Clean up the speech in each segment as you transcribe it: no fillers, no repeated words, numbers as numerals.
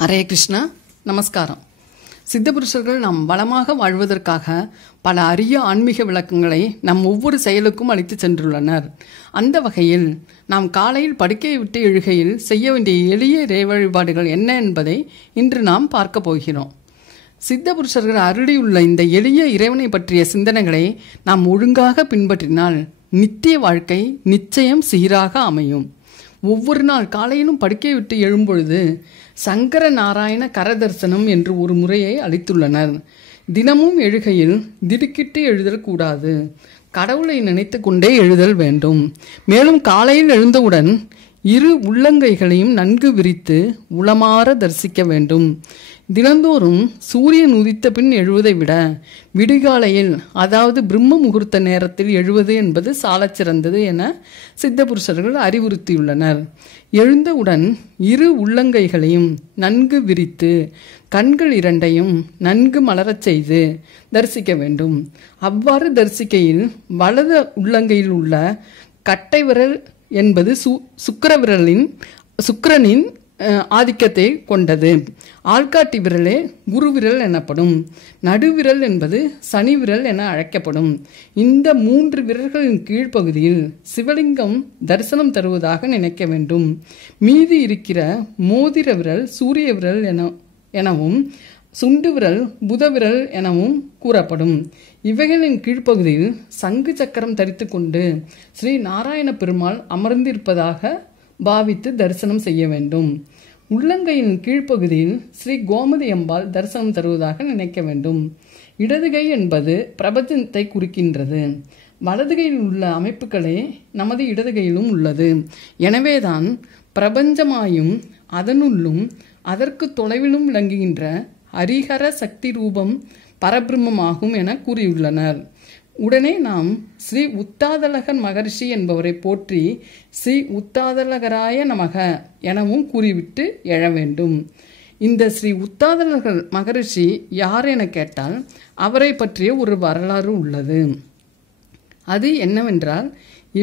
ஹரே கிருஷ்ணா. நமஸ்காரம். சித்தபுருஷர்கள் நாம் வளமாக வாழ்வதற்காக பல அரிய ஆன்மீக விளக்கங்களை நம் ஒவ்வொரு செயலுக்கும் அளித்து சென்றுள்ளனர். அந்த வகையில் நாம் காலையில் படுக்கையை விட்டு எழுகையில் செய்ய வேண்டிய எளிய இறை வழிபாடுகள் என்ன என்பதை இன்று நாம் பார்க்க போகிறோம். சித்தபுருஷர்கள் அருளியுள்ள இந்த எளிய இறைவனை பற்றிய சிந்தனைகளை நாம் ஒழுங்காக பின்பற்றினால் நித்திய வாழ்க்கை நிச்சயம் சீராக அமையும். ஒவ்வொரு நாள் காலையிலும் படுக்கையை விட்டு எழும்பொழுது சங்கர நாராயண கரதர்சனம் என்று ஒரு முறையை அளித்துள்ளனர். தினமும் எழுகையில் திடுக்கிட்டு எழுதல் கூடாது. கடவுளை நினைத்து கொண்டே எழுதல் வேண்டும். மேலும் காலையில் எழுந்தவுடன் இரு உள்ளங்கைகளையும் நன்கு விரித்து உளமாற தரிசிக்க வேண்டும். தினந்தோறும் சூரியன் உதித்த பின் எழுவதை விட விடிகாலையில், அதாவது பிரம்ம முகூர்த்த நேரத்தில் எழுவது என்பது சாலச் சிறந்தது என சித்தபுருஷர்கள் அறிவுறுத்தியுள்ளனர். எழுந்தவுடன் இரு உள்ளங்கைகளையும் நன்கு விரித்து கண்கள் இரண்டையும் நன்கு மலரச் செய்து தரிசிக்க வேண்டும். அவ்வாறு தரிசிக்கையில் வலது உள்ளங்கையில் உள்ள கட்டை விரல் என்பது சுக்கிரனின் ஆதிக்கத்தை கொண்டது. ஆள்காட்டி விரலே குரு விரல் எனப்படும். நடுவிரல் என்பது சனி விரல் என அழைக்கப்படும். இந்த 3 விரல்களின் கீழ்ப்பகுதியில் சிவலிங்கம் தரிசனம் தருவதாக நினைக்க வேண்டும். மீதி இருக்கிற மோதிர விரல் சூரிய விரல் எனவும் சுண்டு விரல் புத விரல் எனவும் கூறப்படும். இவைகளின் கீழ்ப்பகுதியில் சங்கு சக்கரம் தரித்து கொண்டு ஸ்ரீ நாராயண பெருமாள் அமர்ந்திருப்பதாக பாவித்து தரிசனம் செய்ய வேண்டும். உள்ளங்கையின் கீழ்ப்பகுதியில் ஸ்ரீ கோமதி அம்பாள் தரிசனம் தருவதாக நினைக்க வேண்டும். இடதுகை என்பது பிரபஞ்சத்தை குறிக்கின்றது. வலதுகையில் உள்ள அமைப்புகளே நமது இடதுகையிலும் உள்ளது. எனவேதான் பிரபஞ்சமாயும் அதனுள்ளும் அதற்கு தொலைவிலும் விளங்குகின்ற ஹரிஹர சக்தி ரூபம் பரபிரம்மமாகும் என கூறியுள்ளனர். உடனே நாம் ஸ்ரீ உத்தாதலகர் மகரிஷி என்பவரை போற்றி ஸ்ரீ உத்தாதலகராய நமக எனவும் கூறிவிட்டு எழ வேண்டும். இந்த ஸ்ரீ உத்தாதலகர் மகரிஷி யார் என கேட்டால் அவரை பற்றிய ஒரு வரலாறு உள்ளது. அது என்னவென்றால்,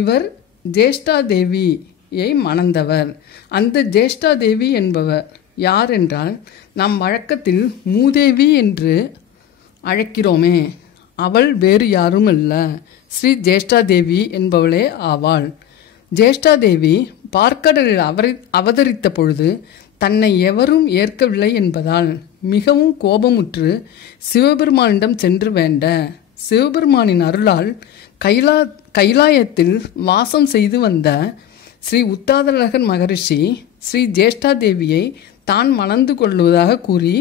இவர் ஜேஷ்டா தேவியை மணந்தவர். அந்த ஜேஷ்டா தேவி என்பவர் யார் என்றால், நாம் வழக்கத்தில் மூதேவி என்று அழைக்கிறோமே, அவள் வேறு யாரும் அல்ல, ஸ்ரீ ஜேஷ்டா தேவி என்பவளே ஆவாள். ஜேஷ்டா தேவி பார்க்கடலில் அவதரித்த பொழுது தன்னை எவரும் ஏற்கவில்லை என்பதால் மிகவும் கோபமுற்று சிவபெருமானிடம் சென்று வேண்ட, சிவபெருமானின் அருளால் கைலாயத்தில் வாசம் செய்து வந்த ஸ்ரீ உத்தாதலகர் மகரிஷி ஸ்ரீ ஜேஷ்டா தேவியை தான் மணந்து கொள்வதாக கூறி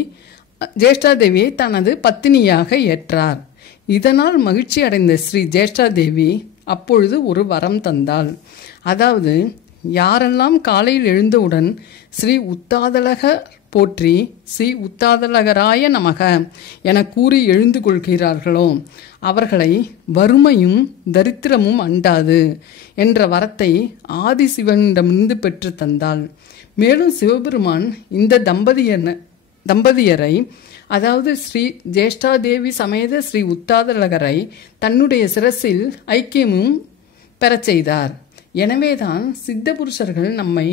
ஜேஷ்டா தேவியை தனது பத்தினியாக ஏற்றார். இதனால் மகிழ்ச்சி அடைந்த ஸ்ரீ ஜேஷ்டா தேவி அப்பொழுது ஒரு வரம் தந்தாள். அதாவது, யாரெல்லாம் காலையில் எழுந்தவுடன் ஸ்ரீ உத்தாதலகர் போற்றி ஸ்ரீ உத்தாதலகராய நமக என கூறி எழுந்து கொள்கிறார்களோ அவர்களை வறுமையும் தரித்திரமும் அண்டாது என்ற வரத்தை ஆதிசிவனிடமிருந்து பெற்று தந்தாள். மேலும் சிவபெருமான் இந்த தம்பதியரை, அதாவது ஸ்ரீ ஜேஷ்டாதேவி சமேத ஸ்ரீ உத்தாதலகரை தன்னுடைய சிரசில் ஐக்கியமும் பெறச் செய்தார். எனவேதான் சித்தபுருஷர்கள் நம்மை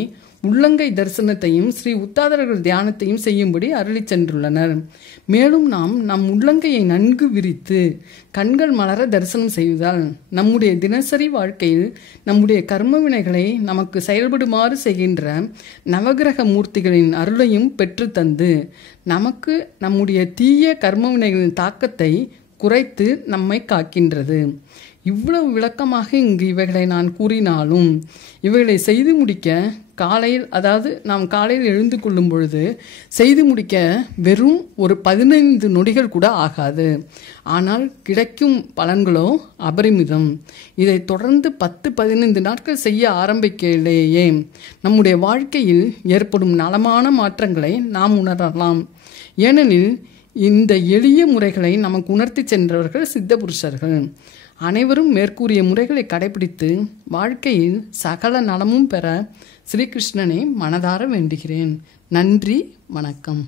உள்ளங்கை தரிசனத்தையும் ஸ்ரீ உத்தாதலகர் தியானத்தையும் செய்யும்படி அருளி சென்றுள்ளனர். மேலும் நாம் நம் உள்ளங்கையை நன்கு விரித்து கண்கள் மலர தரிசனம் செய்வதால் நம்முடைய தினசரி வாழ்க்கையில் நம்முடைய கர்ம வினைகளை நமக்கு செயல்படுமாறு செய்கின்ற நவகிரக மூர்த்திகளின் அருளையும் பெற்று தந்து நமக்கு நம்முடைய தீய கர்ம வினைகளின் தாக்கத்தை குறைத்து நம்மை காக்கின்றது. இவ்வளவு விளக்கமாக இங்கு இவைகளை நான் கூறினாலும் இவைகளை செய்து முடிக்க காலையில், அதாவது நாம் காலையில் எழுந்து கொள்ளும் பொழுது செய்து முடிக்க வெறும் ஒரு 15 நொடிகள் கூட ஆகாது. ஆனால் கிடைக்கும் பலன்களோ அபரிமிதம். இதை தொடர்ந்து 10-15 நாட்கள் செய்ய ஆரம்பிக்கலேயே நம்முடைய வாழ்க்கையில் ஏற்படும் நலமான மாற்றங்களை நாம் உணரலாம். ஏனெனில் இந்த எளிய முறைகளை நமக்கு உணர்த்தி சென்றவர்கள் சித்தபுருஷர்கள். அனைவரும் மேற்கூறிய முறைகளை கடைபிடித்து வாழ்க்கையில் சகல நலமும் பெற ஸ்ரீகிருஷ்ணனை மனதார வேண்டுகிறேன். நன்றி, வணக்கம்.